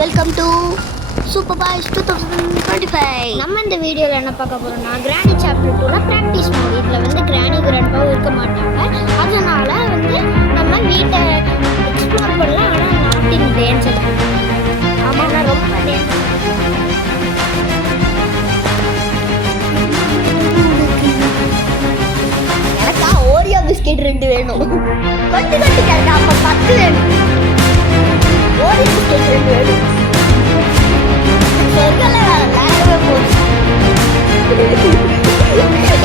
Welcome to super boys 2025. நம்ம இந்த வீடியோவில் என்ன பார்க்க போகிறோம்னா கிராணி சாப்டர் 2ல ப்ராக்டிஸ் மோட். இதில் வந்து கிராணி கிராண்ட்பாவும் இருக்க மாட்டாங்க. அதனால் வந்து நம்ம வீட்டை எக்ஸ்ப்ளோர் பண்ணலாம். ஆனால் நாட் இன் டேஞ்சர். ஆமாம், நான் ரொம்ப டேஞ்சர். எனக்கா ஓரியோ பிஸ்கெட் 2 வேணும். கொட்டு கொட்டு கேட்டா அப்போ 10 வேணும். ஓரியோ பிஸ்கெட் 2 வேணும். சொர்க்கல வேறவே போகுது.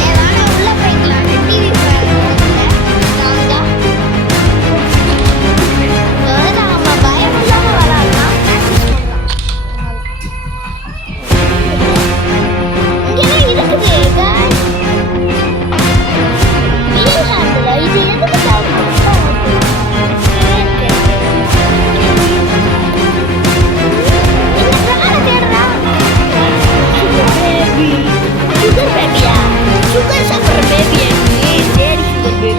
ஏதான உள்ள போய்க்கலாம். டிவி நம்ம பயம் இல்லாமல் விளாடலாம். இங்கெல்லாம் இருக்குது. இது எதுக்கு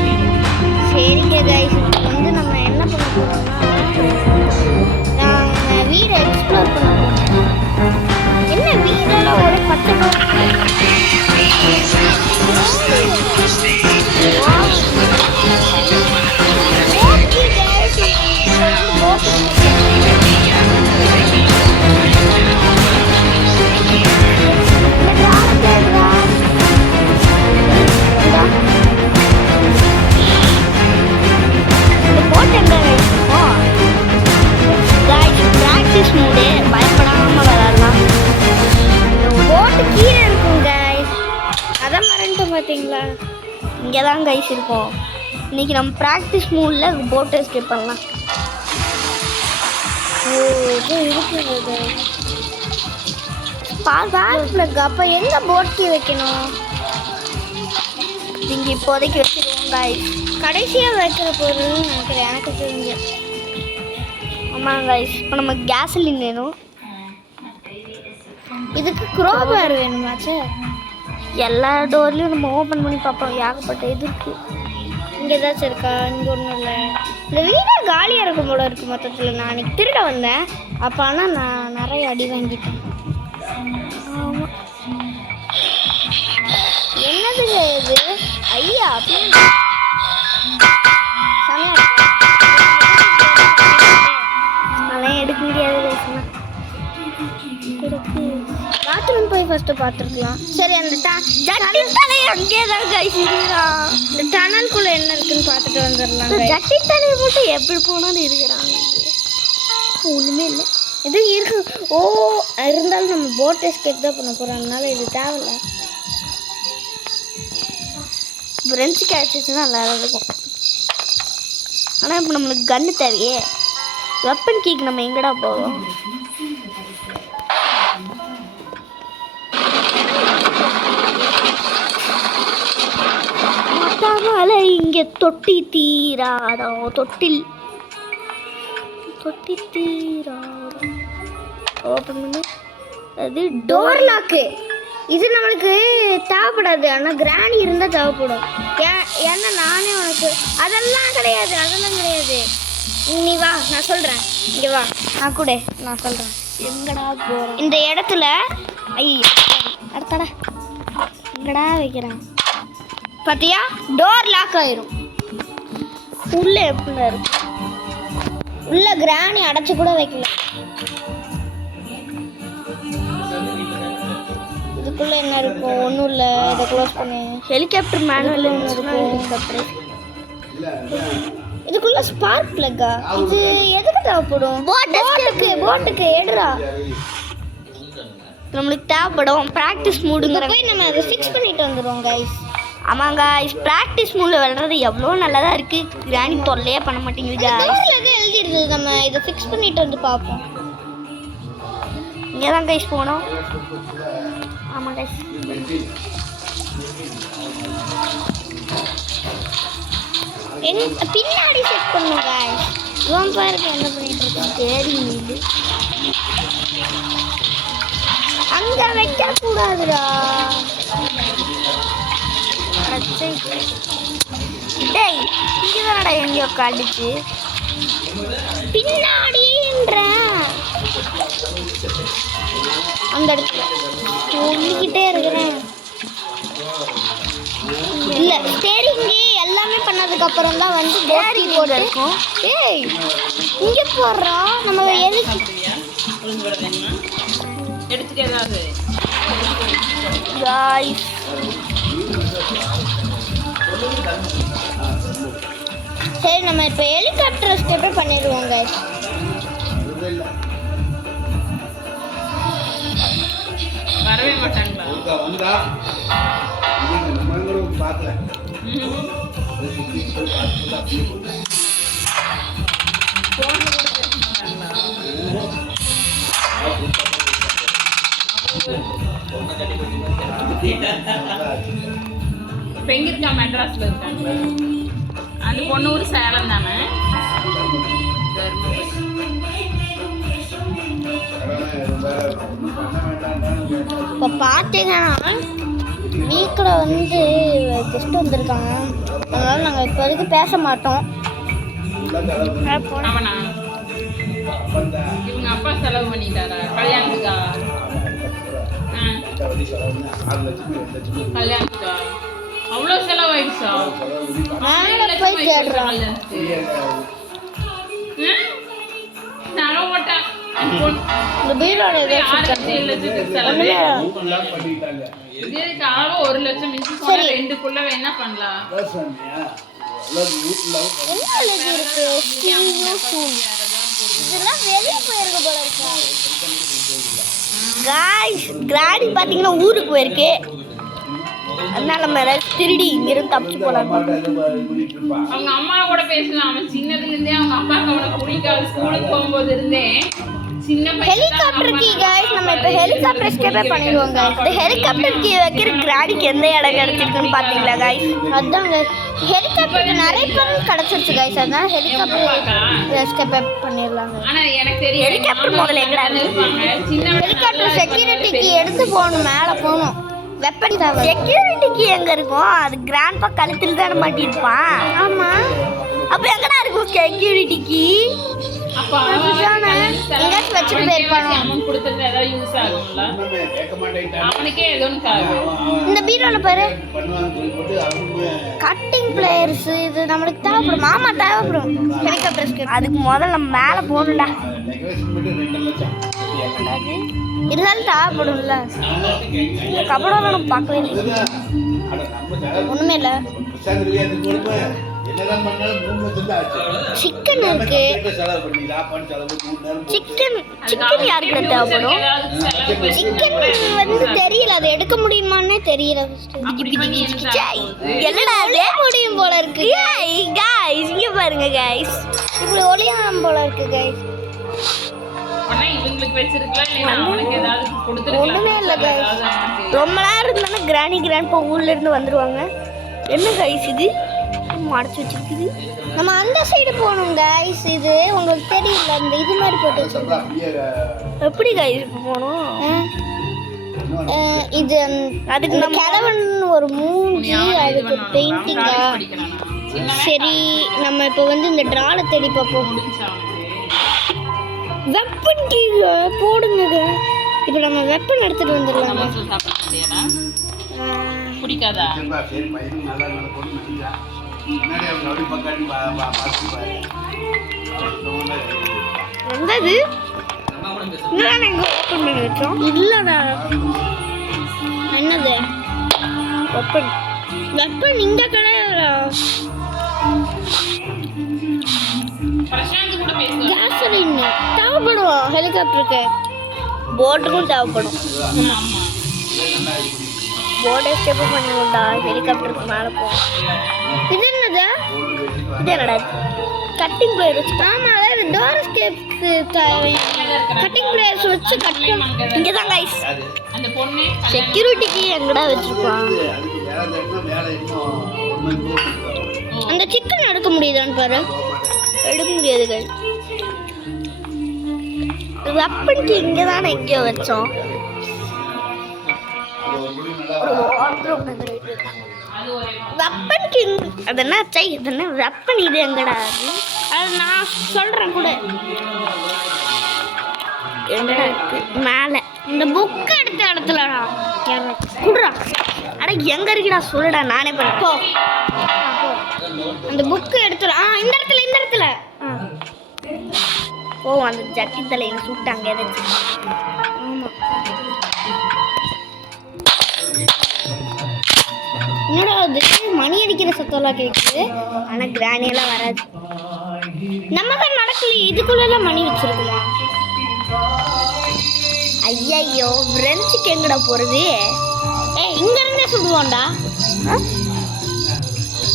சரிங்க கைஸ், வந்து நம்ம என்ன பண்ண போறோம்னா நாங்கள் வீடை எக்ஸ்ப்ளோர் பண்ண போறோம். என்ன வீடெல்லாம் ஒரே பச்சை பார்த்தீங்களா? இங்கே தான் கைஸ் இருக்கும். இன்னைக்கு நம்ம ப்ராக்டிஸ் மூடில் போட் எஸ்கேப் பண்ணலாம். அப்போ எங்கே போட் கீ வைக்கணும்? இங்கே இப்போதைக்கு வச்சுருவோம் கைஸ். கடைசியாக வைக்கிற பொருள்னு நினைக்கிறேன், எனக்கு தெரிஞ்ச. ஆமாம் கைஸ், இப்போ நம்ம கேசலின் வேணும். இதுக்கு க்ரோபார் வேணுமாச்சே? எல்லா டோர்லையும் நம்ம ஓப்பன் பண்ணி பார்ப்போம். ஏகப்பட்ட இது இருக்குது. இங்கே ஏதாச்சும் இருக்கா? இங்கே ஒன்றும் இல்லை. இந்த வீடே காலியாக இருக்கும் போல இருக்குது மொத்தத்தில். நான் அன்றைக்கி திருட வந்தேன். அப்போ ஆனால் நான் நிறைய அடி வாங்கிட்டேன். ஆமாம், என்னதுங்க இது? ஐயா அதெல்லாம் எடுக்க முடியாது. பாத்ரூம் போய் ஃபர்ஸ்ட் பார்த்துருக்கலாம். சரி, அந்த அங்கே தான் கைஸ் இருக்கிறான். இந்த டனல்குள்ளே என்ன இருக்குன்னு பார்த்துட்டு வந்துடலாம். ஜட்டி தண்ணியை போட்டு எப்படி போனாலும் இருக்கிறாங்க. ஒன்றுமே இல்லை. இது இருக்கு. ஓ, இருந்தாலும் நம்ம போட் எஸ்கேப் தான் பண்ண போகிறோம். அதனால இது தேவையில்லை. ஃப்ரெண்ட்ஸு கிடச்சிச்சுன்னா நல்லா இருக்கும். ஆனால் இப்போ நம்மளுக்கு கன்று தேவையே. வெப்பன் கீக்கு நம்ம எங்கடா போவோம்? மொத்தமால இங்கே தொட்டி தீராதோ. தொட்டி தீராதோ. ஓப்பன் பண்ணு. அது டோர் லாக்கு. இது நம்மளுக்கு தேவைப்படாது. ஆனால் கிராணி இருந்தால் தேவைப்படும். ஏன்னா நானே உனக்கு அதெல்லாம் கிடையாது. நீ வா, நான் சொல்கிறேன். இங்கே வா, நான் கூட நான் சொல்கிறேன். எங்கடா போகிறோம்? இந்த இடத்துல ஐயோ அடுத்தடா எங்கடா வைக்கிறேன்? பார்த்தியா, டோர் லாக் ஆயிரும். உள்ளே எப்படி இருக்கும்? உள்ள கிராணி அடைச்சு கூட வைக்கல. இதுக்குள்ள என்ன இருக்கும்? ஒன்றும் இல்லை. இதை க்ளோஸ் பண்ணு. ஹெலிகாப்டர் மேனுவல் இருக்கும். இதுக்குள்ள ஸ்பார்க் பிளக்கா? இது எதுக்கு தேவைப்படும்? போட்டுக்கு எடுறா. நம்மளுக்கு தேவைப்படும். ப்ராக்டிஸ் மூடுங்கிற போய் நம்ம அதை ஃபிக்ஸ் பண்ணிட்டு வந்துடுவோம் கைஸ். ஆமாங்க, ப்ராக்டிஸ் மூடில் விளையாடுறது எவ்வளோ நல்லதா இருக்குது. கிராணி தொல்லையே பண்ண மாட்டேங்குது. எழுதி இருந்தது. நம்ம இதை ஃபிக்ஸ் பண்ணிட்டு வந்து பார்ப்போம். இங்கே தான் கைஸ் போனோம். ஆமாம் கைஸ், பின்னாடி செட் பண்ணுங்க கைஸ். இவன் பாருங்க என்ன பண்ணிட்டு இருக்கான். தெரியுது. அங்கே வைக்க கூடாதுடா. டேய், இங்கே தானடா எங்கேயோ காட்டுச்சு. பின்னாடின்ற அந்த இடத்துல சொல்லிக்கிட்டே இருக்கிறேன். இல்லை ஸ்டேரிங்கு எல்லாமே பண்ணதுக்கப்புறம் தான் வந்து போட்டி போட்டு இருக்கும். ஏய் இங்கே போடுறா நம்ம எதுக்கு காய்ஸ் சரி நம்ம இப்போ ஹெலிகாப்டர் ஸ்டெப்பே பண்ணிடுவோம் guys. வரவே மாட்டாங்களா? வந்தா நம்ம பார்க்கல இப்ப எங்க இருக்கா? மெட்ராஸ்ல இருக்காங்க. அந்த பொண்ணு ஊர் சேலம் தானே. இப்போ பார்த்தீங்கன்னா வீக்கில் வந்து கெஸ்ட் வந்திருக்காங்க, அதனால நாங்கள் இப்போதைக்கு பேச மாட்டோம். அவனா இவங்க அப்பா செலவு பண்ணிட்டாரா கல்யாணத்துக்கா? கல்யாணத்துக்கா அவ்வளோ செலவாயிடுச்சா? மேலே போய் தேடுறோம். நகை போட்டேன் இந்த பீரோட செலவு 1 லட்சம் மிஞ்சி போனா 2 புள்ள வேணா பண்ணலாம். இதெல்லாம் வெளியே போயிருக்க போல இருக்கா? காய்ஸ் கிராடி பார்த்தீங்கன்னா ஊருக்கு போயிருக்கு, அதனால நம்ம ஏதாவது திருடி இங்கிருந்து தப்பிச்சு போகலாம். அவங்க அம்மா கூட பேசலாம். அவன் சின்னதுல இருந்தே அவங்க அப்பாவுக்கு அவனை பிடிக்காது. ஸ்கூலுக்கு போகும்போது இருந்தே சின்ன ஹெலிகாப்டர் கீ गाइस, நம்ம இப்போ ஹெலிகாப்டர் எஸ்கேப் பண்ணிடுவோம் गाइस. இந்த ஹெலிகாப்டர் கீ வைக்கிற கிராடிக்கு எந்த இடம் கிடைச்சிருக்குன்னு பார்த்தீங்களா காய்ஸ்? அதாங்க ஹெலிகாப்டருக்கு நிறைய பேர் கிடச்சிருச்சு गाइस, அதான் ஹெலிகாப்டர் எஸ்கேப் பண்ணிடலாங்க. ஆனா எனக்கு தெரியும் ஹெலிகாப்டர் முதல்ல எங்கடா இருப்பாங்க. சின்ன ஹெலிகாப்டர் செக்யூரிட்டிக்கு எடுத்து போகணும், மேலே போகணும். வெப்பன் தேவை. செக்யூரிட்டிக்கு எங்க இருக்கும்? அது கிராண்ட்பா கழுத்தில் தானே மாட்டிருப்பான். ஆமாம், அப்போ எங்கடா இருக்கும் செக்யூரிட்டிக்கு? அப்பா எங்கேயாச்சும் வச்சுட்டு போயிருப்பானோ. அமௌண்ட் கொடுத்தது ஏதாவது யூஸ் ஆகும்ல, அவனுக்கே ஏதோ ஒன்று ஆகும். இந்த பீரோவில் பாரு கட்டிங் பிளேயர்ஸ், இது நம்மளுக்கு தேவைப்படும். மாமா தேவைப்படும் ஹெலிகாப்டர் எஸ்கேப். அதுக்கு முதல்ல நம்ம மேலே போகணும்டா. இருந்தாலும் தேவைப்படும்ல. கபடம் நம்ம பார்க்கவே இல்லை. ஒன்றுமே இல்லை. சிக்கன் இருக்கு. சிக்கன் சிக்கன் யாருக்கு தேவைப்படும்? சிக்கன் வந்து தெரியல, அது எடுக்க முடியுமான்னே தெரியல. என்னடா அது? முடியும் போல இருக்கு காய்ஸ், இங்க பாருங்க காய்ஸ், இப்படி ஒளியானம் போல இருக்கு गाइस. உடனே இவங்களுக்கு வச்சிருக்கலாம், இல்லைன்னா அவனுக்கு ஏதாவது கொடுத்துருக்கலாம். ஒண்ணுமே இல்ல guys. ரொம்ப நேரம் இருந்தானே கிராண்ட்பா ஊர்ல இருந்து வந்துருவாங்க. என்ன காய்ஸ் இது மறைச்சு வச்சிருக்குது? நம்ம அந்த சைடு போகணும் गाइस. இது உங்களுக்கு தெரியல, அந்த இது மாதிரி போட்டு எப்படி காய்ஸ் இப்போ போகணும்? இது அதுக்கு நம்ம கிழவன் ஒரு மூஞ்சி, அதுக்கு பெயிண்டிங்கா. சரி நம்ம இப்போ வந்து இந்த ட்ரால தேடி பார்ப்போம். வெப்பன் கீழே போடுங்க. இப்போ நம்ம வெப்பன் எடுத்துட்டு வந்துடலாம். பிடிக்காதா? வந்தது என்னடா இங்க ஓப்பன் பண்ணி வச்சோம்? இல்லடா, என்னது வெப்பன் வெப்பன் இந்த கிடையாதுடா. பிரசாந்த் கூட பேசுவாங்க. கேசரின் தேவைப்படும் ஹெலிகாப்டருக்கு. போட்டுக்கும் தேவைப்படும். ஆமா போட்டை ஸ்டெப் பண்ணிவிட்டா ஹெலிகாப்டருக்கு மேலே போகும். இது என்னது? இது என்னடா கட்டிங் பிளேயர் வச்சு? ஆமாம், அதாவது டோர் ஸ்டெப்க்கு கட்டிங் பிளேயர்ஸ் வச்சு கட்டணும். இங்கே தான் கைஸ் அந்த பொண்ணு செக்யூரிட்டிக்கு எங்கடா வச்சிருப்பான்? அந்த சிக்கன் எடுக்க முடியுதான்னு பாரு. எடுக்க முடியாது கைஸ். வெப்பனுக்கு இங்கே தானே எங்கேயோ வச்சோம். வெப்பன் கிங் அது என்ன சை இது என்ன வெப்பன்? இது எங்கடா அது? அது நான் சொல்கிறேன் கூட. எங்கடா இருக்கு மேலே இந்த புக் எடுத்த இடத்துலடா குடுறா. அட எங்க இருக்குடா சொல்லுடா நானே பண்ண போ. அந்த புக்கு எடுத்துடா. இந்த இடத்துல ஓ அந்த ஜட்டி தலையில சுட்டாங்க ஏதாச்சும். ஆமா. என்னடா அது மணி அடிக்கிற சத்தம்லாம் கேட்குது. ஆனா கிராணியெல்லாம் வராது. நம்ம தான் நடக்கலையே, இதுக்குள்ளெல்லாம் மணி வச்சிருக்குமா? ஐயையோ ஃப்ரெண்ட்ஸுக்கு எங்கடா போறது? இங்க இருந்தே சுடுவோம்டா.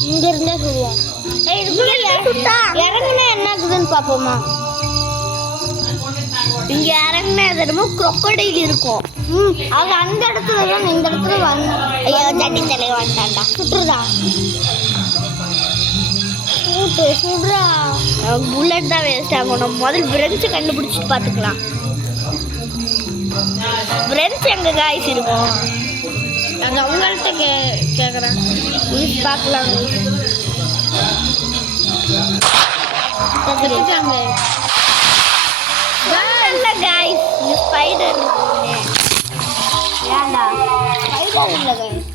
இங்க இருந்தே சுடுவோம். இதுக்குள்ள இறங்குனா என்ன ஆகுதுன்னு பாப்போமா? இங்க இறங்குனா எதுமோ crocodile இருக்கும். அது அந்த இடத்துல தான் இந்த இடத்துல வந்து ஐயோ ஜட்டி தலையை வந்துட்டான்டா. சுட்டுறதா சுடுறா. புல்லட் தான் வேஸ்ட் ஆகும். நம்ம முதல்ல ஃப்ரெண்ட்ஸை கண்டுபிடிச்சிட்டு பார்த்துக்கலாம். ஃப்ரெண்ட்ஸ் எங்க காய்ஸ் இருக்கும்? அது அவங்கள்ட்ட கேட்குறேன். பார்க்கலாம். இல்லை காய்ஸ் இது ஸ்பைடர். ஏன்டா ஸ்பைடர் இல்லை guys.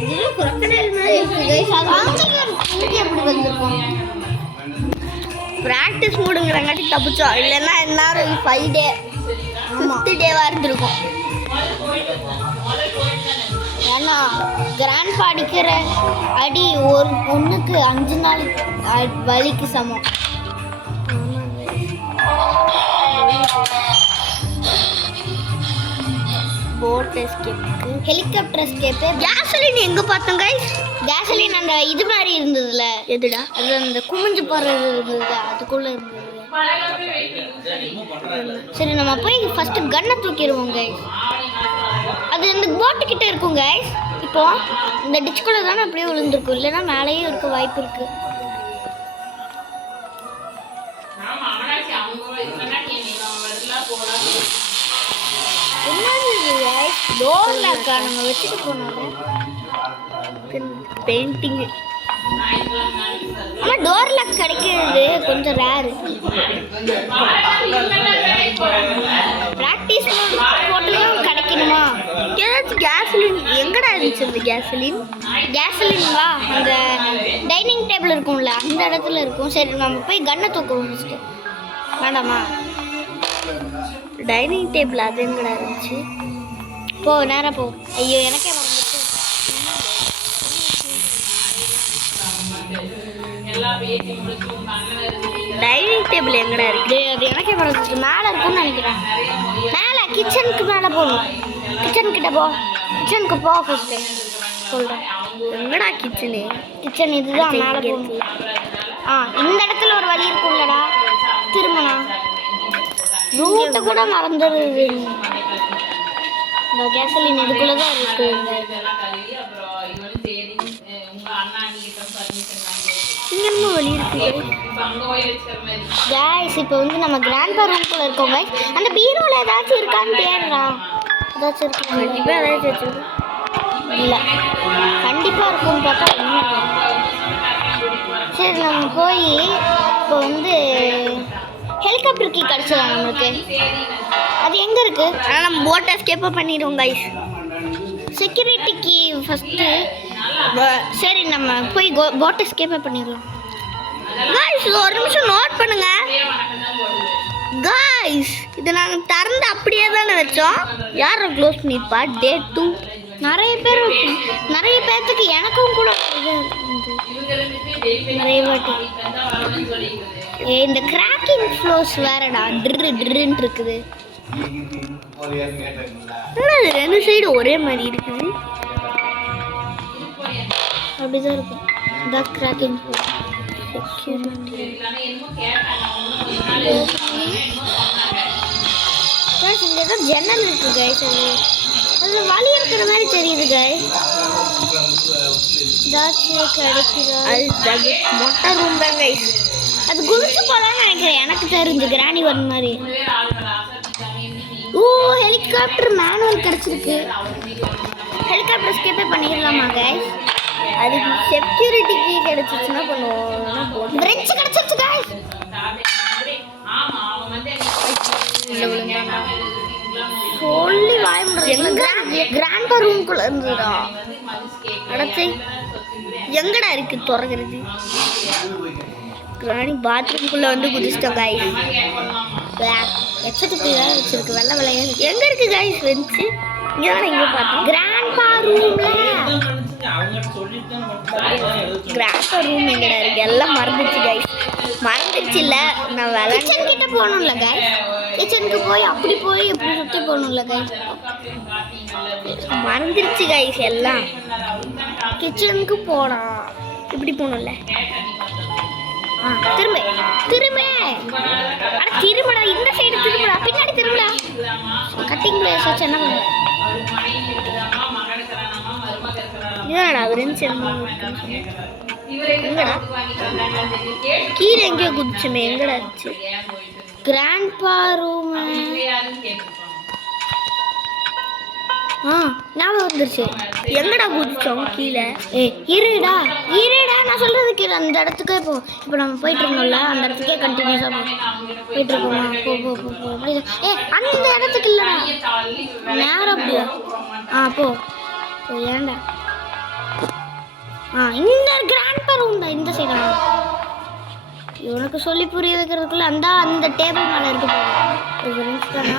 இது crocodile மாதிரி இருக்கு guys. அது இங்கே எப்படி வந்திருக்கும்? ப்ராக்டிஸ் மூடுங்கிறங்காட்டி தப்பிச்சோம். இல்லைன்னா எல்லாரும் 5 டே 5th டேவாக இருந்திருக்கும். ஏன்னா கிராண்ட் அடிக்கிற அடி ஒரு பொண்ணுக்கு 5 நாள் வலிக்கு சமம். போட் எஸ்கேப்புக்கு ஹெலிகாப்டர் எஸ்கேப்பு. கேசலின் எங்கே பார்த்தோம் கைஸ்? கேசலின் அந்த இது மாதிரி இருந்ததுல. எதுடா அது அந்த குமிஞ்சு போடுறது இருந்தது, அதுக்குள்ள இருந்தது. சரி நம்ம போய் ஃபர்ஸ்ட் கன்னை தூக்கிடுவோம் கைஸ். அது அந்த போட்டு கிட்ட இருக்கும் கைஸ். இப்போ இந்த டிச்சுக்குள்ள தானே அப்படியே விழுந்திருக்கும், இல்லைன்னா மேலேயும் இருக்க வாய்ப்பு இருக்கு. டோர்ல இருக்கா நம்ம வச்சுட்டு போனோம். பெயிண்டிங். ஆனா டோர் லாக் கிடைக்கிறது கொஞ்சம் ரேரு. ப்ராக்டிஸ் போட்டுலாம் கிடைக்கணுமா? ஏதாச்சும் கேசலின் எங்கடா இருந்துச்சு? அந்த கேசலின் வா அந்த டைனிங் டேபிள் இருக்கும்ல அந்த இடத்துல இருக்கும். சரி நம்ம போய் கன்னை தூக்குவோம் ஃபஸ்ட்டு. வேண்டாமா? டைனிங் டேபிள் அது எங்கடா இருந்துச்சு? போ நேராக போ. ஐயோ எனக்கே மறந்துச்சு. டைனிங் டேபிள் எங்கடா இருக்கு? அது எனக்கே மறந்துச்சு. மேலே இருக்கும்னு நினைக்கிறேன். மேலே கிச்சனுக்கு மேலே போகணும். கிச்சனுக்கிட்ட போ. கிச்சனுக்கு போ ஃபஸ்ட்டு சொல்கிறேன். எங்கடா கிச்சனு? கிச்சன் இதுதான் மேலே போகணும். இந்த இடத்துல ஒரு வழி இருக்கும்லடா திரும்பினா. ரூட்டை கூட மறந்துடுது. இந்த கேசலின் இதுக்குள்ள தான் இருக்கு. இங்க என்ன வழி இருக்கு? गाइस இப்போ வந்து நம்ம கிராண்ட்பா ரூம்குள்ள இருக்கோம் गाइस. அந்த பீரோல ஏதாச்சும் இருக்கான்னு தேடுறா. ஏதாச்சும் இருக்கு கண்டிப்பா ஏதாச்சும் வச்சிருக்கோம். இல்ல கண்டிப்பா இருக்கும்னு பார்த்தா என்ன? சரி நம்ம போய் இப்போ வந்து ஹெலிகாப்டர் கீ கிடைச்சதா நமக்கு? அது எங்க இருக்கு? ஆனால் நம்ம போட் எஸ்கேப் பண்ணிடுவோம் கைஸ். Security key first. சரி நம்ம போய் போட் எஸ்கேப் பண்ணிடலாம் கைஸ். ஒரு நிமிஷம் நோட் பண்ணுங்க கைஸ். இதை நாங்கள் திறந்து அப்படியே தானே வச்சோம். யாரை க்ளோஸ் பண்ணியிருப்பா? டே 2 நிறைய பேர்த்துக்கு எனக்கும் கூட நிறைய வாட்டி. இந்த கிராக்கிங் ஃப்ளோஸ் வேறடா ட்ருன்னு இருக்குது. அது 2 சைடு ஒரே மாதிரி இருக்குது. அப்படிதான் இருக்கும். இந்த கிராக்கிங் ஃப்ளோஸ் செக்யூரிட்டி. இங்க ஏதோ ஜன்னல் இருக்கு கைஸ். அது வழி இருக்கிற மாதிரி தெரியுது கைஸ். அது மொட்டை ரூம் தான் கைஸ். அது குளிச்சு போலான்னு நினைக்கிறேன். எனக்கு தெரிஞ்சு கிராணி வர மாதிரி. ஓ ஹெலிகாப்டர் மேனுவல் கிடைச்சிருக்கு. ஹெலிகாப்டர் ஸ்கேப்பே பண்ணிடலாமா கைஸ்? அதுக்கு செக்யூரிட்டி கீ கிடைச்சிச்சுன்னா பண்ணுவோம். பிரெஞ்ச் கிடைச்சிருச்சு கைஸ். கீழே விழுந்தாங்க. சொல்லி வாய் முடியல. கிராண்ட் ரூம்குள்ள இருந்ததா? அடச்சை எங்கடா இருக்கு திறக்கிறது? கிராணி பாத்ரூம்குள்ள வந்து குதிச்சிட்டோம் காய்ஸ். எச்சத்துக்குள்ள வச்சிருக்கு வெள்ளை வெள்ளையா. எங்க இருக்கு காய்ஸ் வெஞ்சு? இங்கதான் இங்க பார்த்தோம். கிராண்ட்பா ரூம்ல. கிராண்ட்பா ரூம் எங்கடா இருக்கு? எல்லாம் மறந்துச்சு காய்ஸ். மறந்துச்சு இல்ல, நான் கிச்சன் கிட்ட போகணும்ல கைஸ். கிச்சனுக்கு போய் அப்படி இப்படி சுத்தி போகணும்ல கைஸ். மறந்துருச்சு காய்ஸ் எல்லாம். கிச்சனுக்கு போடா. இப்படி போகணும்ல. திரும்ப அட திரும்படா, இந்த சைடு திரும்படா, பின்னாடி திரும்படா. கட்டிங் பிளேஸ் வச்சு என்ன பண்ணுவ? என்னடா விரிஞ்சு எங்கடா? கீழே எங்கேயோ குதிச்சுமே, எங்கடா இருந்துச்சு? Grandpa room. ஞாபகம் வந்துருச்சு. எங்கடா குதிச்சோம் கீழே? இருடா நான் சொல்றது கீழே அந்த இடத்துக்கே போ. இப்போ நம்ம போயிட்டு இருந்தோம்ல அந்த இடத்துக்கே கண்டினியூஸாக போயிட்டு இருக்கோமா? போ அப்படி. அந்த இடத்துக்கு இல்லைடா, நேரம் அப்படியா? போ ஏன்டா? இந்த கிராண்ட்பா ரூம் தான், இந்த சைடா. இவனுக்கு சொல்லி புரிய வைக்கிறதுக்குள்ள அந்த டேபிள் மேலே இருக்கு பாருங்க.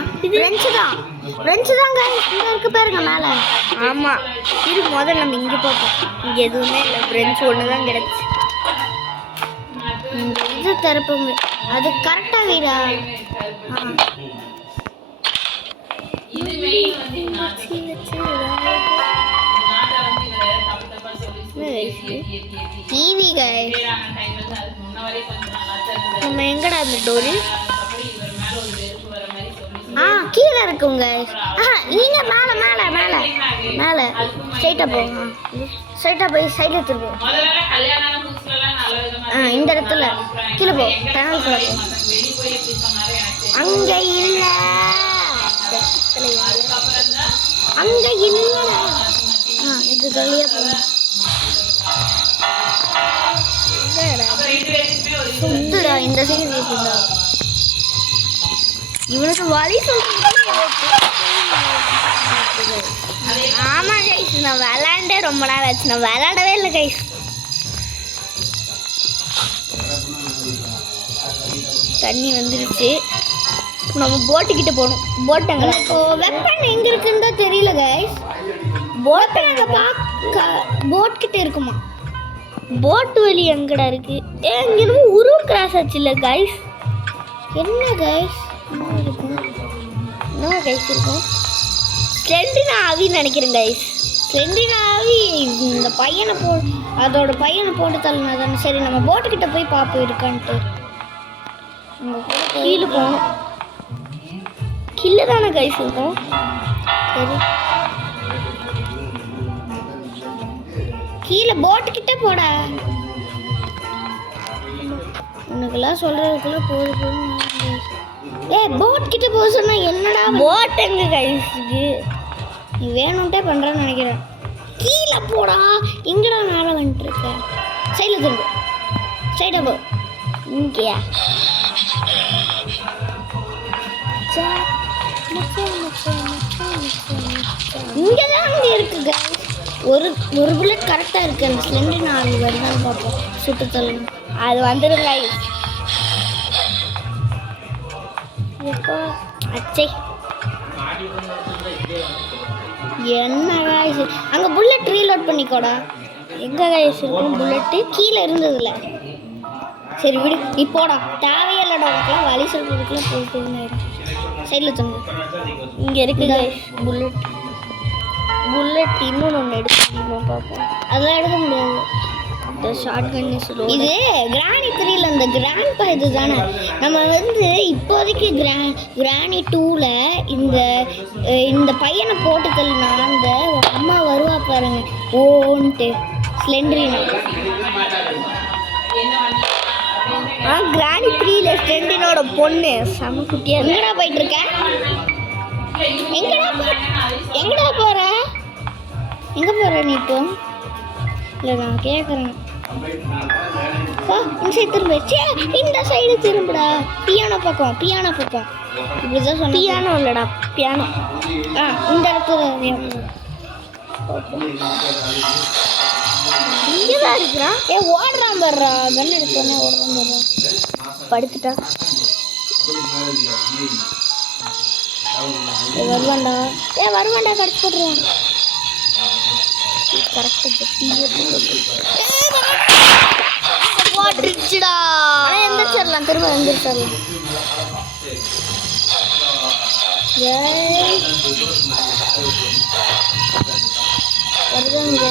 ரெஞ்சு தான் guys. இங்க இருக்கு பாருங்க மேலே. ஆமா, இது முதல்ல நம்ம இங்கே பார்ப்போம். இங்கே எதுவுமே இல்லை, ஃப்ரெண்ட்ஸ் ஒன்று தான் கிடச்சி. இது திறப்புங்க, அது கரெக்டாக வீடா? TV guys. நம்ம எங்கடா அந்த டோரு? கீழே இருக்குங்க. நீங்க மேலே ஸ்ட்ரைட்டா போங்க. ஸ்ட்ரைட்டா போய் சைடில் திரும்ப. இந்த இடத்துல கீழே போ. டனலுக்குள்ள போ. அங்க இல்ல, இது வெளியே போ. சுத்துடா, இந்த சைடு இருக்குடா. இவனுக்கு வழி சொல்றது. ஆமா கைஸ், நான் விளையாண்டே ரொம்ப நாள் ஆச்சு. நான் விளையாடவே இல்லை கைஸ். தண்ணி வந்துருச்சு. நம்ம போட்டுக்கிட்ட போகணும். போட்டங்களா? வெப்பன் எங்க இருக்குன்னு தான் தெரியல கைஸ். போட்டை அங்கே போட் கிட்ட இருக்குமா? போட்டு வழி எங்கடா இருக்கு? இங்கிருந்து உருவ கிராஸ் ஆச்சு இல்லை கைஸ்? என்ன கைஸ் இருக்கும்? என்ன கைஸ் இருக்கும்? ஸ்லெண்டினா ஆவின்னு நினைக்கிறேன் கைஸ். ஸ்லெண்டினா ஆவி இந்த பையனை அதோட பையனை போட்டு தள்ளினா தானே. சரி, நம்ம போட்டுக்கிட்ட போய் பார்ப்போம் இருக்கான்ட்டு. கீழே போகணும். கீழே தானே கைஸ் இருக்கும். சரி, கீழே போட்டுக்கிட்டே போடா. உனக்கெல்லாம் சொல்றதுக்குள்ள போதும். போட் கிட்ட போக சொன்னா என்னடா? போட் எங்க கைஸ் இருக்கு? நீ வேணும்ட்டே பண்றேன்னு நினைக்கிறேன். கீழே போடா. எங்கடா மேலே வந்துட்டு இருக்க? சைடில் திரும்ப. சைடா போ. இங்கேயா? இங்கதான் அங்கே இருக்கு கைஸ். ஒரு புல்லட் கரெக்டாக இருக்கு. அந்த ஸ்லெண்டர் நாலு வருதான்னு பார்ப்போம். சுட்டு தள்ளணும். அது வந்துடும் கைஸ். எப்போ அச்சை என்ன கைஸ்? அங்கே புல்லட் ரீலோட் பண்ணிக்கோடா. எங்கே கைஸ் இருக்கும் புல்லட்டு? கீழே இருந்ததுல. சரி விடு, நீ போடா. தேவையில்லடா, உனக்குலாம் வழி சொல்றதுக்குலாம் போயிட்டு சைடில் தம்பி. இங்கே இருக்கு கைஸ் புல்லட். இன்னொன்று ஒன்று எடுக்க முடியுமா பார்ப்போம். அதெல்லாம் எடுக்க முடியாது. இந்த ஷார்ட் கன்னு சொல்லுவோம். இது கிராணி 3ல அந்த கிராண்ட்பா இது தானே. நம்ம வந்து இப்போதைக்கு கிராணி 2ல இந்த பையனை போட்டு தள்ளினா அந்த அம்மா வருவா பாருங்க ஓன்ட்டு ஸ்லெண்டரினா. கிராணி 3ல ஸ்லெண்டரினோட பொண்ணு செம குட்டியா. எங்கடா போயிட்டு இருக்க? எங்கடா போற? எங்க போற நீ இப்போ? இல்லை நான் கேட்குறேன். இந்த சைடு திரும்ப. இந்த சைடு திரும்புடா. பியானோ பக்கம். இப்படிதான் சொன்ன பியானோ இல்லடா பியானோ. இந்த இடத்துல இங்கதான் இருக்கிறான். ஓடுறான் பாடுறா கண்ணு எடுத்தோன்னே ஓடுறான் பாடுறா. படுத்துட்டான். வருவான்டா வருவான்டா கடிச்சு போட்டுருவான். போட்டுருச்சுடா. எந்திரிச்சிடலாம் திரும்ப எந்திரிச்சிடலாம். வருதாங்க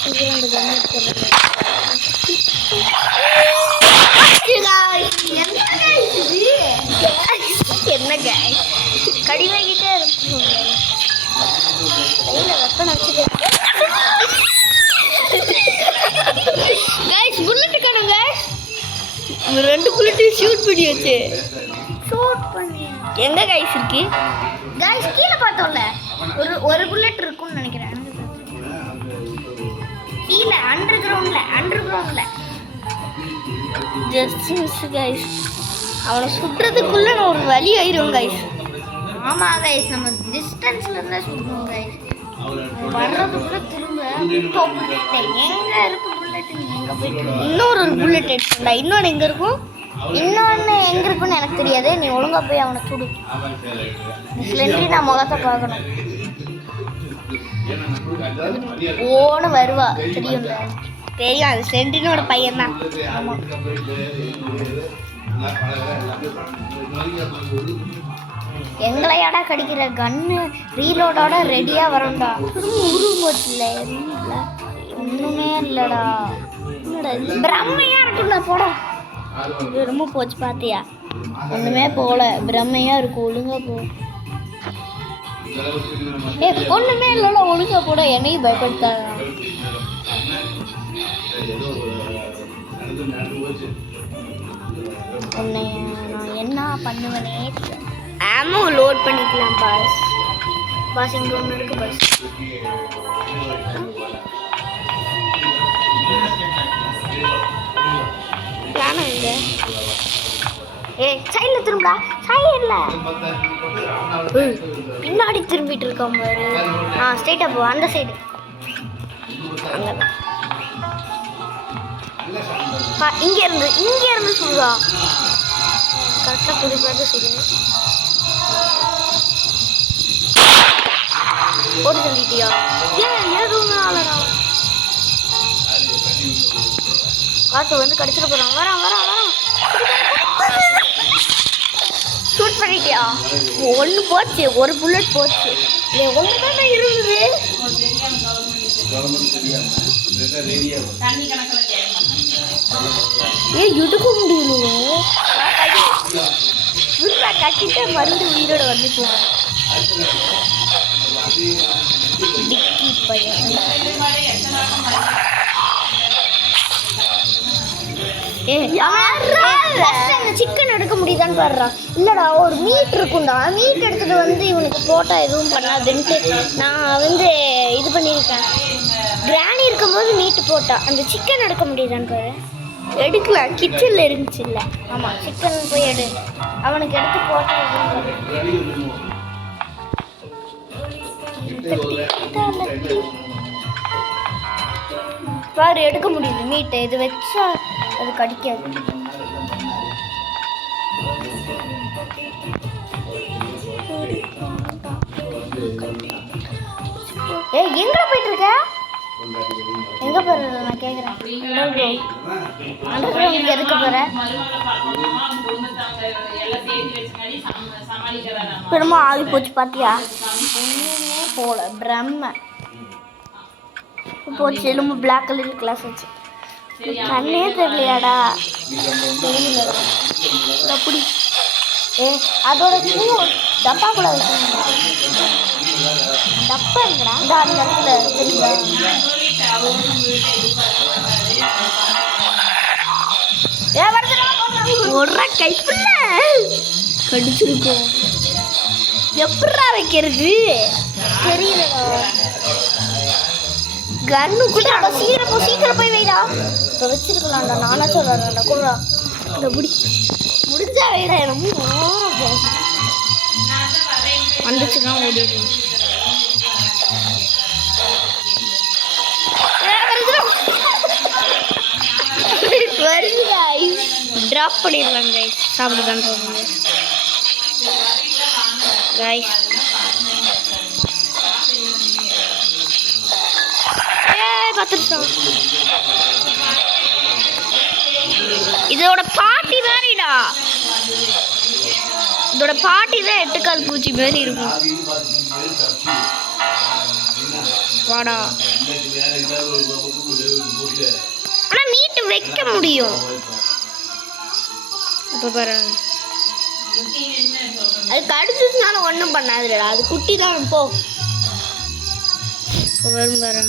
சீக்கிரம் அந்த கண்ணு எடுத்துடுறேன். என்னங்க கடிவாகிட்டே இருக்கும். கையில் வெப்பன் வச்சுட்டு புல்லட்டு காணுங்க. 2 புல்லட்டு ஷூட் பண்ணியாச்சு. ஷூட் பண்ணி எங்க கைஸ் இருக்கு? கைஸ் கீழே பார்த்தோம்ல ஒரு புல்லட் இருக்கும்னு நினைக்கிறேன். கீழே அண்டர் கிரவுண்ட்ல ஜஸ்ட் மிஸ் கைஸ். அவனை சுடுறதுக்குள்ள நான் ஒரு வழி ஆயிரும் கைஸ். ஆமா கைஸ் நம்ம டிஸ்டன்ஸ்ல இருந்தா சுடுவோம் கைஸ். வர்றதுக்குள்ள திரும்ப எங்க இருக்கு புல்லட்? எங்க போயிட்டு இன்னொரு புல்லட் எடுத்துடா. இன்னொன்று எங்க இருக்கும்? இன்னொன்னு எங்க இருக்குன்னு எனக்கு தெரியாது. நீ ஒழுங்கா போய் அவனை சுடு. ஸ்லெண்ட்ரி நான் முகத்தை பார்க்கணும். ஓன்னு வருவா தெரியும்ல? தெரியும், அது சென்டினோட பையன் தான். ஆமா எங்களையாடா கடிக்கிற கன்னு ரீலோடோட ரெடியா வரும்டா. உருவம் போச்சுல ஒண்ணுமே இல்லடா. பிரம்மையா இருக்கும்டா போடா. ரொம்ப போச்சு பார்த்தியா? ஒண்ணுமே போல பிரம்மையா இருக்கும். ஒழுங்கா போ. ஒண்ணுமே இல்லடா ஒழுங்கா போட. என்னையும் பயப்படுத்தாங்க. உன்னை நான் என்ன பண்ணுவேனே தெரியல. ஆமோ லோட் பண்ணிக்கலாம் பாஸ். பாஸ் இங்க ஒன்று இருக்கு பாஸ். பிளான் எங்க? சைடில் திரும்பா. சைடில் பின்னாடி திரும்பிட்டு இருக்கான் பாரு. ஸ்ட்ரெயிட்டாக போ. அந்த சைடு இங்க இருந்து சொல்லுவா. கரெக்டாக புதுப்பாக சொல்லுங்க. ஓடி சொல்லிட்டியா? எதுவுமே ஆளடா. காத்து வந்து கடிச்சிட போறான். வரான். ஷூட் பண்ணிட்டியா? ஒன்று போச்சு, ஒரு புல்லட் போச்சு. ஒன்று தான் இருக்குது. தண்ணி கணக்கில் எடுக்க முடியல. கட்டிட்டு மறுபடியும் உயிரோட வந்துச்சு. சிக்கன் எடுக்க முடியுதான்னு பாடுறா. இல்லடா ஒரு மீட் இருக்கும்டா. மீட் எடுத்துட்டு வந்து இவனுக்கு போட்டா எதுவும் பண்ணாதுன்ட்டு நான் வந்து இது பண்ணியிருக்கேன். கிராணி இருக்கும்போது மீட்டு போட்டா அந்த சிக்கன் எடுக்க முடியுதான்னு பாரு. எடுக்கலாம், கிச்சனில் இருந்துச்சு. இல்லை ஆமாம் சிக்கன் போய் எடு. அவனுக்கு எடுத்து போட்டா எதுவும் பாரு எடுக்க முடியுது மீட்டை. இது வச்சா அது கடிக்காது. எங்க போயிட்டு இருக்க? எங்க போற? நான் கேக்குறேன். அண்டர்கிரவுண்ட் எதுக்கு போற? பெருமா ஆகி போச்சு பார்த்தியா? போல பிரம்ம போச்சு. எலும்பு பிளாக் கலர் கிளாஸ் வச்சு கண்ணே தெரியலையாடா. அப்படி அதோட பூ டப்பாக்குள்ள வச்சுருந்தா. டப்பா இருக்கடா இந்த அந்த இடத்துல தெரியுதா? ஒரு கைப்புள்ள கடிச்சிருக்கோம். எப்படா வைக்கிறது தெரியலடா. கன்னு கூட சீக்கிரம் போய் வைடா. இப்போ வச்சிருக்கலாம்டா. நானா சொல்றேன்டா. கூட இந்த முடி முடிஞ்சா வேற ரொம்ப ஓரம் வந்துச்சுன்னா ஓடிடு. வருது guys. ட்ராப் பண்ணிடலாம் guys. சாப்பிடுதான் போகுங்க guys. பார்த்துட்டோம். இதோட பாட்டி வேறடா. இதோட பாட்டி தான் 8 கால் பூச்சி மாதிரி இருக்கும். வாடா. ஆனா மீட் வைக்க முடியும். இப்ப பாரு. அது கடிச்சிச்சுனால ஒண்ணும் பண்ணாதுடா. அது குட்டி தான் போ. இப்ப வரும் பாரு.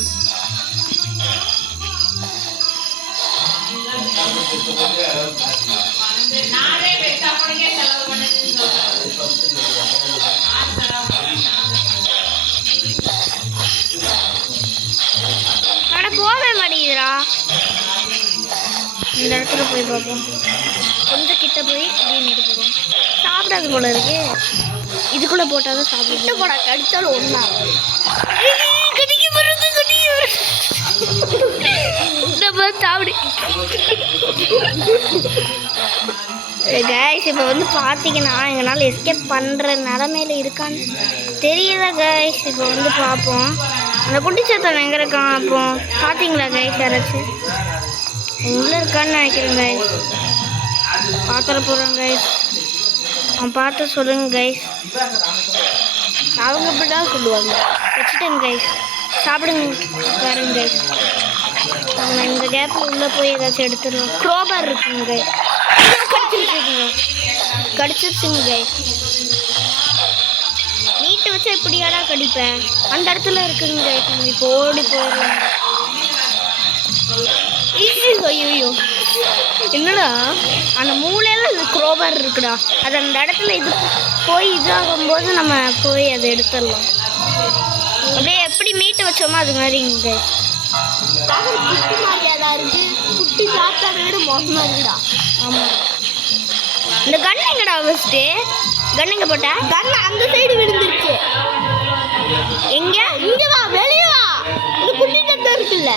போவே மாட்டேங்குதுடா. இந்த இடத்துல போய் பார்ப்போம். கொஞ்சம் கிட்ட போய் நீட்டு போடுவோம். சாப்பிடாது போல இருக்கு. இதுக்குள்ள போட்டாதான் சாப்பிட்டு போடா. கடிச்சாலும் ஒண்ணா கடிக்க வருது. சாப்பிடு கைஸ். இப்போ வந்து பார்த்தீங்கன்னா எங்களால் எஸ்கேப் பண்ணுற நிலமையில இருக்கான்னு தெரியல கைஸ். இப்போ வந்து பார்ப்போம். அந்த குட்டிச்சாத்தான் எங்கே இருக்கான்? அப்போ பார்த்தீங்களா கைஸ்? யாராச்சும் உள்ளே இருக்கான்னு நினைக்கிறேன் கைஸ். பார்த்துட போகிறேன் கைஸ். அவன் பார்த்து சொல்லுங்க கைஸ். அவங்க இப்படி தான் சொல்லுவாங்க. வச்சுட்டேங்க கைஸ். சாப்பிடுங்க பாருங்க கைஸ். நம்ம இந்த கேப்பில் உள்ளே போய் ஏதாச்சும் எடுத்துருவோம். க்ரோபார் இருக்குங்க கைஸ். கடிச்சிருச்சுங்க கைஸ். நீட்டு வச்சா இப்படியாடா கடிப்பேன். அந்த இடத்துல இருக்குங்க கைஸ். நம்ம இப்போ ஓடி போயிடலாம். ஐயோ என்னடா அந்த மூலையில க்ரோபார் இருக்குடா. அது அந்த இடத்துல இது போய் இதாகும்போது நம்ம போய் அதை எடுத்துடலாம். அப்படியே எப்படி மீட்டு வச்சோமோ அது மாதிரி இங்கே குட்டி மாதிரியாதான் இருக்கு. குட்டி சாப்பிட்டதை விட மோசமா இருக்குடா. ஆமாம். இந்த கன் எங்கடா ஃபஸ்ட்டு? கன் எங்கே போட்ட? கன் அந்த சைடு விழுந்துருச்சு. எங்க? இங்க வா, வெளியே வா. இந்த குட்டி தட்டை இருக்குல்ல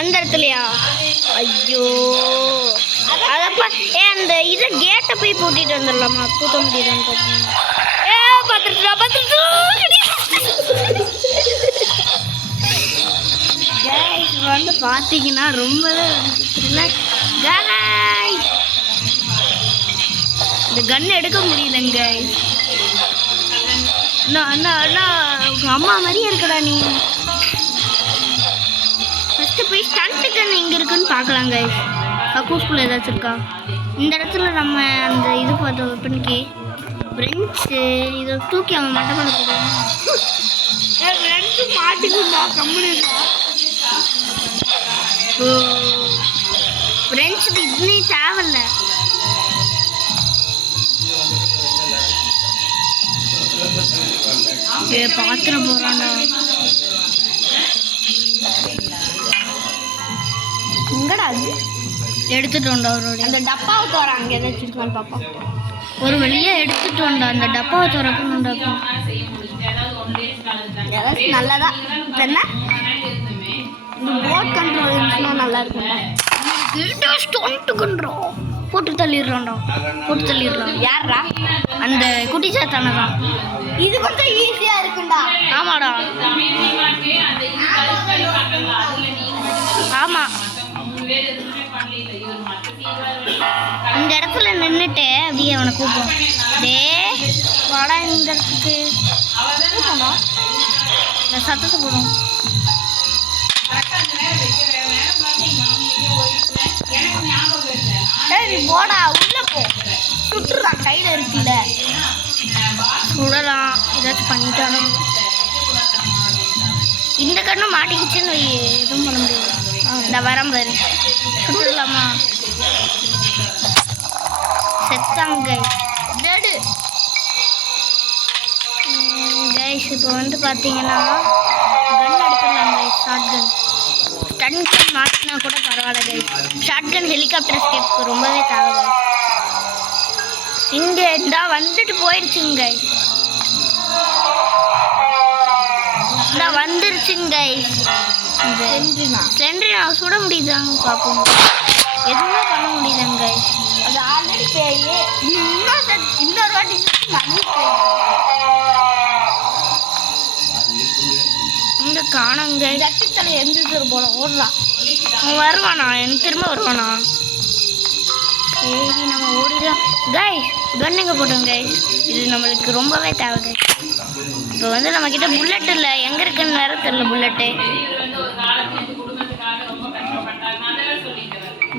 அந்த இடத்துலையா? ஐயோ அதப்பா. அந்த இதை கேட்டை போய் பூட்டிட்டு வந்துடலாமா? பூட்ட முடியுதான்னு பார்த்தீங்க. பார்த்துட்டுடா பார்த்துட்டு வந்து பார்த்தீங்கன்னா ரொம்பவே இந்த கன் எடுக்க முடியலங்க. அண்ணா அண்ணா அண்ணா உங்கள் அம்மா மாதிரியே இருக்கடா நீ. ஃபஸ்ட்டு போய் ஸ்டண்ட்டு கன் எங்கே இருக்குன்னு பார்க்கலாம் கைஸ். கக்கூஸ்குள்ளே ஏதாச்சும் இருக்கா? இந்த இடத்துல நம்ம அந்த இது பார்த்தோம் வெப்பனுக்கு ஃப்ரெண்ட்ஸு இதை தூக்கி அவன் மட்டை பண்ண போடுவோம். ஃப்ரெண்ட்ஸு மாட்டிக்குமா கம்முனு. ஃப்ரெண்ட்ஸுக்கு இதுனே தேவையில்ல. பாத்திர போகிறான்டா. எங்கடா அது? எடுத்துட்டோண்டா அவரோட அந்த டப்பாவை தோற. அங்கே ஏதாச்சும் இருக்கான்னு பாப்பா. ஒரு வழியாக எடுத்துட்டோண்டா. அந்த டப்பாவை திறக்கணும்டா. ஏதாச்சும் நல்லதா இப்போ என்ன இந்த போட் கண்ட்ரோல் இருந்துச்சுன்னா நல்லா இருக்கும்டா. ஸ்டோன்ட்டு கண்ட்ரோல் போட்டு தள்ளிடுறோம்டா. போட்டு தள்ளிடுறோம். யாரா? அந்த குட்டி சாத்தானே தான். இது கொஞ்சம் ஈஸியாக இருக்குண்டா. ஆமாடா. ஆமாம். இந்த இடத்துல நின்றுட்டு அப்படியே அவனை கூப்பிடும். டே வாடா இந்த இடத்துக்கு. இந்த சத்தத்தை போடும். சரி போடா உள்ளே போ. சுட்டுறா கையில் இருக்குல்ல. சுடலாம். ஏதாச்சும் பண்ணிட்டாலும் இந்த கண்ணும் மாட்டிக்கிச்சுன்னு எதுவும் பண்ண முடியாது. இந்த வரம் பாரு. சுட்டுடலாமா? செத்தாங்க டேடு கைஸ். இப்போ வந்து பார்த்தீங்கன்னா கன் எடுத்துடலாம் guys. Short gun. Stun gun மாட்டினா கூட பரவாயில்ல கைஸ். ஷார்ட் கன் ஹெலிகாப்டர் எஸ்கேப்க்கு ரொம்பவே தேவை. இங்க இந்தா வந்துட்டு போயிடுச்சுங்க guys. இந்தா வந்துருச்சுங்க guys. சென்ட்ரினா சுட முடியுதாங்க பார்ப்போம். எதுவுமே பண்ண முடியுதாங்க guys. அது ஆல்ரெடி பேயே இன்னொரு வாட்டி மண்ணு இங்க காணுங்க. தலை எந்திரிச்சு போல ஓடலாம். அவன் வருவானா? எனக்கு திரும்ப வருவானா? சரி நம்ம ஓடிடலாம் கைஸ். கன் எங்கே போட்டோம் கைஸ்? இது நம்மளுக்கு ரொம்பவே தேவை கைஸ். இப்போ வந்து நம்மக்கிட்ட புல்லட் இல்லை, எங்கே இருக்குன்னு வேற தெரியல புல்லட்டு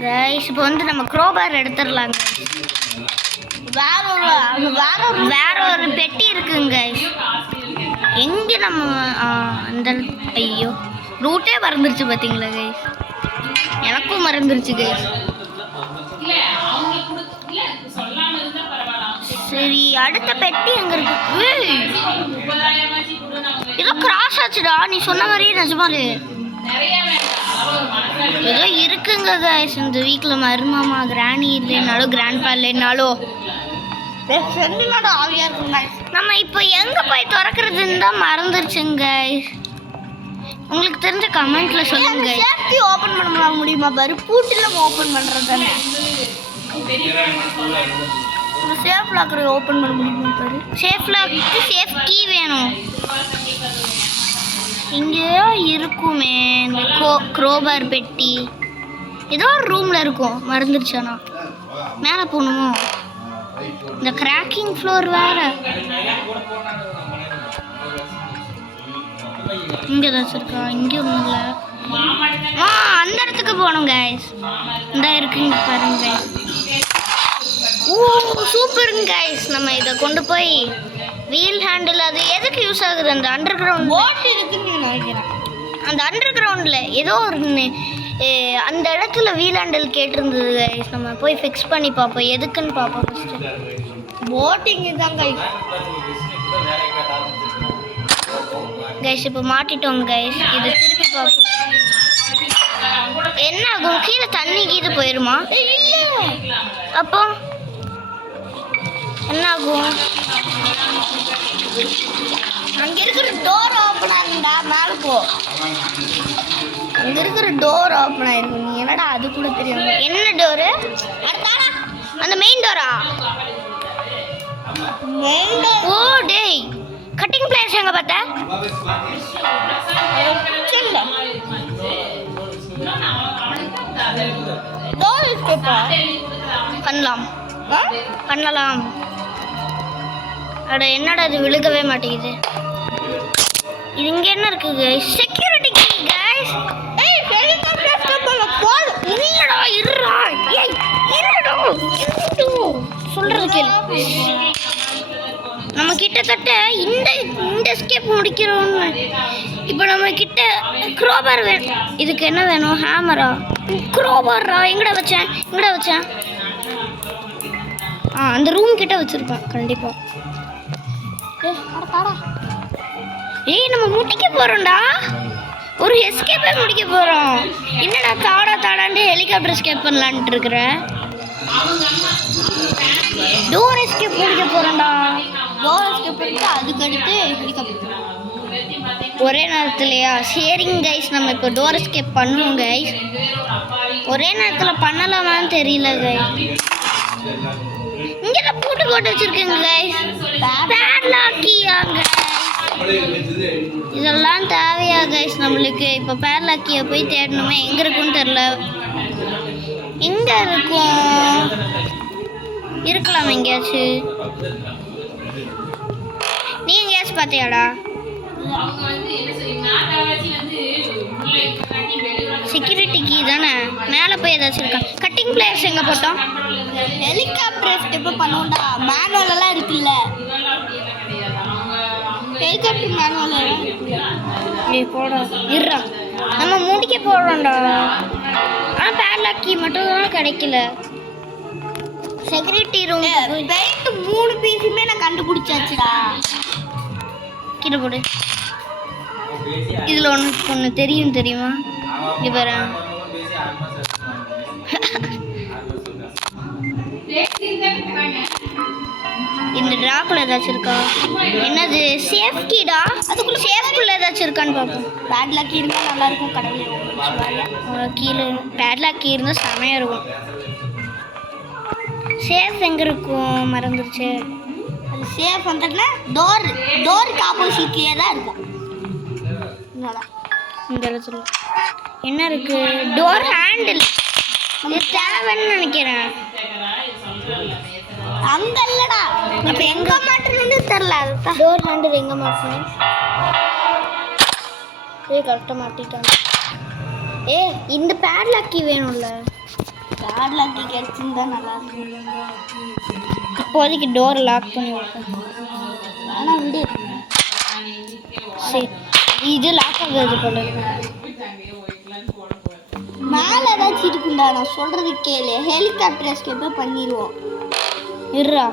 கைஸ். இப்போ வந்து நம்ம க்ரோபார் எடுத்துடலாங்க. வேற ஒரு பெட்டி இருக்குங்க கைஸ். எங்கே நம்ம அந்த ஐயோ ரூட்டே மறந்துருச்சு பார்த்தீங்களா கைஸ்? எனக்கும் மறந்துருச்சு கைஸ். சரி அடுத்த பெட்டி எங்க இருக்கு? ஏதோ கிராஸ் ஆச்சுடா, நீ சொன்ன மாதிரியே நிஜமாலே ஏதோ இருக்குங்க கைஸ். இந்த வீக்கில் மருமாமா கிராணி இல்லைனாலும் கிராண்ட்பா இல்லைனாலும் ஆவியா இருக்கும் guys. நம்ம இப்போ எங்கே போய் திறக்கிறதுன்னு தான் மறந்துருச்சுங்க கைஸ். உங்களுக்கு தெரிஞ்ச கமெண்ட்ல சொல்லுங்க. சேஃப்டி ஓபன் பண்ண முடியுமா பாரு? பூட்டில ஓபன் பண்றது தானே. சேஃப் லாக்கரை ஓபன் பண்ண முடியுமா பாரு? சேஃப் லாக்கு சேஃப் கீ வேணும். இங்கேயோ இருக்குமே இந்த க்ரோபார் பெட்டி. ஏதோ ஒரு ரூம்ல இருக்கும், மறந்துருச்சானா? மேலே போகணுமோ? இந்த கிராக்கிங் ஃப்ளோர் வேற. இங்கே ஏதாச்சும் இருக்கா? இங்கே ஒன்றும் இல்லை. அந்த இடத்துக்கு போகணும் கைஸ். இந்த இருக்குங்க பாருங்க. ஓ சூப்பருங்க கைஸ். நம்ம இதை கொண்டு போய் வீல் ஹேண்டில் அது எதுக்கு யூஸ் ஆகுது? அந்த அண்டர் கிரவுண்ட் போட் இருக்குன்னு நினைக்கிறேன். அந்த அண்டர் கிரவுண்டில் ஏதோ ஒரு அந்த இடத்துல வீல் ஹேண்டில் கேட்டிருந்தது கைஸ். நம்ம போய் ஃபிக்ஸ் பண்ணி பார்ப்போம், எதுக்குன்னு பார்ப்போம் ஃபஸ்ட்டு. போட்டிங் தான் கைஸ். கைஸ் இப்போ மாட்டிட்டோங்க கைஸ். இது திருப்பி பார்ப்போம். என்ன ஆகும்? கீழே தண்ணி கீது போயிருமா? அப்போ என்ன ஆகும்? அங்க இருக்கிற டோர் ஓபன் ஆகுண்டா, மேல போ. அங்க இருக்கிற டோர் ஓபன் ஆயிருக்கும். நீ என்னடா அது கூட தெரியும்? என்ன டோரு? அந்த மெயின் டோரா? Main door. ஓ டேய், கட்டிங் பிளேஸ் எங்க பார்த்த? டோர் எஸ்கேப்பா பண்ணலாம் பண்ணலாம். அட என்னடா இது விழுகவே மாட்டேங்குது. இது இங்க என்ன இருக்கு கைஸ்? Security key guys. ஏய் ஹெலிகாப்டர் எஸ்கேப்ல போடு. இல்லடா இருடா. ஏய் இருடா. சொல்றது கேளு. நம்ம கிட்டத்தட்ட இந்த எஸ்கேப் முடிக்கிறோம். இப்போ நம்ம கிட்ட க்ரோபார் வேணும். இதுக்கு என்ன வேணும்? ஹேமரா? க்ரோபாரா எங்கடா வச்சேன்? அந்த ரூம் கிட்ட வச்சிருப்பேன் கண்டிப்பா. ஏய் நம்ம முடிக்க போறோம்டா. ஒரு எஸ்கேப்பே முடிக்க போறோம். என்னடா தாடாண்டு ஹெலிகாப்டர் எஸ்கேப் பண்ணலான்ட்டு இருக்கிற? டோர் எஸ்கேப் முடிக்க போறோம்டா. டோர் எஸ்கேப் பண்ணிட்டு அதுக்கு அடுத்து ஹெலிகாப்டர். ஒரே நேரத்துலையா? சரிங்க கைஸ், நம்ம இப்போ டோர் எஸ்கேப் பண்ணுவோம் கைஸ். ஒரே நேரத்தில் பண்ணலாமான்னு தெரியல கைஸ். இங்கே தான் பூட்டு போட்டு வச்சிருக்கேங்க கைஸ். பேட்லாக்கியாங்க. இதெல்லாம் தேவையா கைஸ் நம்மளுக்கு? இப்போ பேட்லாக்கியை போய் தேடணுமே, எங்கே இருக்குன்னு தெரில. எங்கே இருக்கும்? இருக்கலாம் எங்கேயாச்சும். நீ எங்கேயாச்சும் பார்த்தியாடா? செக்யூரிட்டி கீ தானே, மேலே போய் ஏதாச்சும் இருக்கா? கட்டிங் பிளேயர்ஸ் எங்கே போட்டோம்? Helicopter escape பண்ணுவோம்டா. மேனுவல் எல்லாம் இருக்குல்ல, ஹெலிகாப்டர் மேனுவல் எல்லாம் இருக்குல்ல. ஏய் போடா இருடா, நம்ம முடிக்க போகிறோம்டா. ஆனால் பேட்லாக் கீ மட்டும் தான் கிடைக்கல. செக்யூரிட்டி ரூம் பெயிண்ட் 3 பீஸுமே நான் கண்டுபிடிச்சாச்சுடா. கீழே போடு. இதில் ஒன்று தெரியும் தெரியுமா? இங்கே பாரு. இந்த ட்ராக்குள்ள ஏதாச்சும் இருக்கா? என்னது சேஃப் கீடா? அதுக்குள்ள சேஃப்குள்ள ஏதாச்சும் இருக்கான்னு பார்ப்போம். பேட்லாக் கீ இருந்தால் நல்லாயிருக்கும் கடவுள். கீழே பேட்லாக் கீ இருந்தால் செமையாக இருக்கும். சேஃப் எங்கே இருக்கும்? மறந்துருச்சு. அது சேஃப் வந்துட்டுனா டோருக்கு ஆப்போசிட்லேயே தான் இருக்கும். நல்லா இந்த இடத்துல என்ன இருக்கு? Door handle. இது தேவைன்னு நினைக்கிறேன். அங்க இல்லடா, இப்போ எங்க மாட்டணும்னு தெரியல. அதுதான் டோர் ஹேண்டில் எங்கே மாட்டணும்? கரெக்டாக மாட்டிட்டாங்க. இந்த பேட்லாக் கீ வேணும்ல? பேட்லாக் கீ கிடைச்சிருந்தா நல்லா இருக்கும். இப்போதைக்கு டோர் லாக் பண்ணி வைப்பேன். ஆனால் விடு. சரி, இது லாக் ஆகுது போல இருக்கு. மேலே ஏதாச்சும் இருக்குண்டா, நான் சொல்கிறது கேளு. ஹெலிகாப்டர் எஸ்கேப்பே பண்ணிடுவோம். இருடா,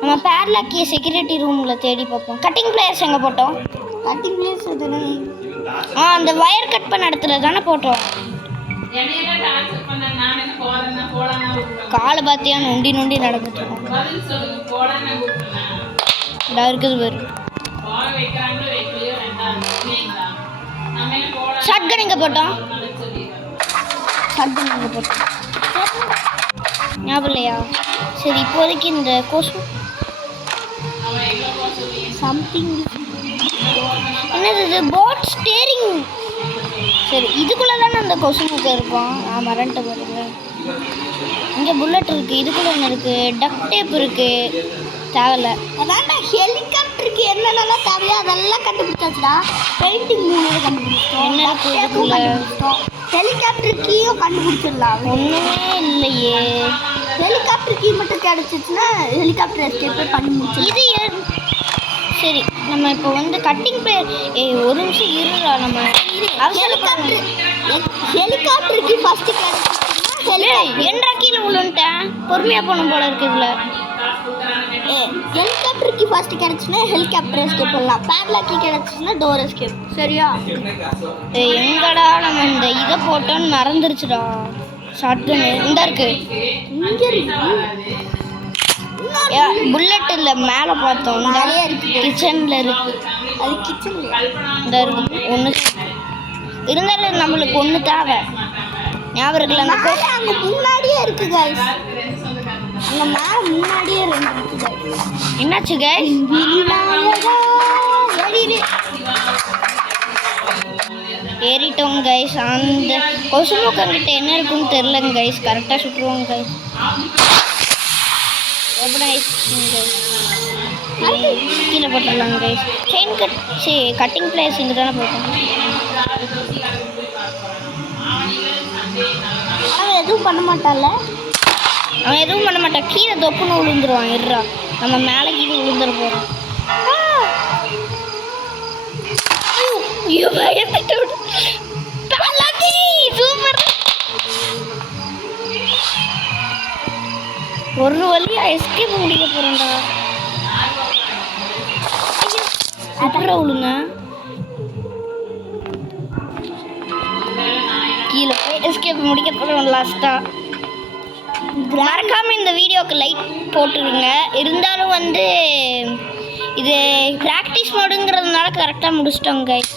நம்ம பேட்லாக் கீ செக்யூரிட்டி ரூமில் தேடி பார்ப்போம். கட்டிங் பிளேயர்ஸ் எங்கே போட்டோம்? கட்டிங் பிளேஸ் எதுனா அந்த வயர் கட் பண்ண இடத்துல தானே போட்டோம். காலை பார்த்தியா நொண்டி நொண்டி நடந்துட்டு இருக்கோம். இருக்குது பேர். ஷாட்கன் எங்கே போட்டோம்? ஷாட்கன் எங்கே போட்டோம் ஞாபகம் இல்லையா? சரி, இப்போதைக்கு இந்த கொசு சம்திங் என்னது இது? Boat steering. சரி, இதுக்குள்ளே தானே அந்த கொசு முக்கை இருக்கும். நான் மறந்துட்டு பாருங்க. இங்கே புல்லட் இருக்குது. இதுக்குள்ளே என்ன இருக்குது? டக் டேப் இருக்குது. தேவையில்ல. அதான்டா ஹெலிகாப்டருக்கு என்னென்னலாம் தேவையோ அதெல்லாம் கண்டுபிடிச்சாச்சுடா. பெயிண்டிங் மூணு கண்டுபிடிச்சிட்டோம். என்ன இருக்குது இதுக்குள்ள? ஹெலிகாப்டர் கீயும் கண்டுபிடிச்சிடலாம். ஒன்றுமே இல்லையே. ஹெலிகாப்டர் கீ மட்டும் கிடச்சிச்சுன்னா ஹெலிகாப்டர் எஸ்கேப்பே பண்ணி முடிச்சு. இது சரி, நம்ம இப்போ வந்து கட்டிங் பிளேயர். ஒரு நிமிஷம் இருடா. நம்ம ஹெலிகாப்டருக்கு ஃபஸ்ட்டு கிடச்சிச்சுன்னா என்றா கீழே விழுந்துட்டேன். பொறுமையாக போகணும் போல இருக்கு இதில். ஹெலிகாப்டருக்கு ஃபர்ஸ்ட் கிடச்சுன்னா ஹெலிகாப்டர் எஸ்கேப் பண்ணலாம். பேட்லாக் கீ கிடச்சிச்சுன்னா டோர் எஸ்கேப். சரியா? எங்கடா நம்ம இந்த இதை போட்டோன்னு மறந்துருச்சுடா. ஷாட்கன் இந்த இருக்கு. இங்கே இருக்கு. புல்லட் இல்லை, மேலே பார்த்தோம். நிறைய இருக்கு. கிச்சனில் இருக்கு. அது கிச்சன்ல இந்த இருக்கு. ஒன்று இருந்தாலும் நம்மளுக்கு ஒன்று தேவை. ஞாபகம் இருக்குல்ல? அந்த அங்கே முன்னாடியே இருக்கு கைஸ். அங்கே மேலே முன்னாடியே ரெண்டு இருக்கு கைஸ். என்னாச்சு கைஸ்? ஏறிட்டோம் கைஸ். அந்த கொசு மூக்கங்கிட்ட என்ன இருக்குன்னு தெரிலங்க கைஸ். கரெக்டாக சுற்றுவோங்க கைஸ். ரொம்ப நைஸ் கைஸ். கீழே போட்டுடலாங்க guys. Chain cut cutting place இங்கே தானே போட்டோம். அவன் எதுவும் பண்ண மாட்டான்ல. அவன் எதுவும் பண்ண மாட்டான். கீழே தொப்புன்னு விழுந்துருவான். இருறா, நம்ம மேலே கீழே விழுந்துட போகிறோம். ஐயோ, பயப்பட்டு சூப்பர். ஒரு வழியா எஸ்கேப் முடிக்க போறேன்டா. அப்புறம் விழுங்க. கீழே போய் எஸ்கேப் முடிக்க போகிறோம் லாஸ்ட்டாக. மறக்காமல் இந்த வீடியோவுக்கு லைக் போட்டுருங்க. இருந்தாலும் வந்து இது ப்ராக்டிஸ் மோடுங்கிறதுனால கரெக்டாக முடிச்சிட்டோங்க கைஸ்.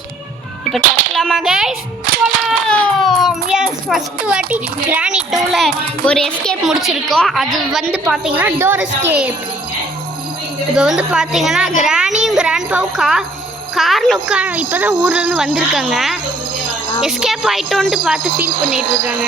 இப்போ திறக்கலாமா கைஸ்? போகலாம். எஸ், ஃபஸ்ட்டு வாட்டி கிரானி 2ல் ஒரு எஸ்கேப் முடிச்சிருக்கோம். அது வந்து பார்த்தீங்கன்னா டோர் எஸ்கேப். இப்போ வந்து பார்த்தீங்கன்னா கிரானியும் கிராண்ட்பாவும் காரில் இப்போ தான் ஊர்லேருந்து வந்திருக்காங்க. எஸ்கேப் ஆகிட்டோன்ட்டு பார்த்து ஃபீல் பண்ணிகிட்டு இருக்காங்க.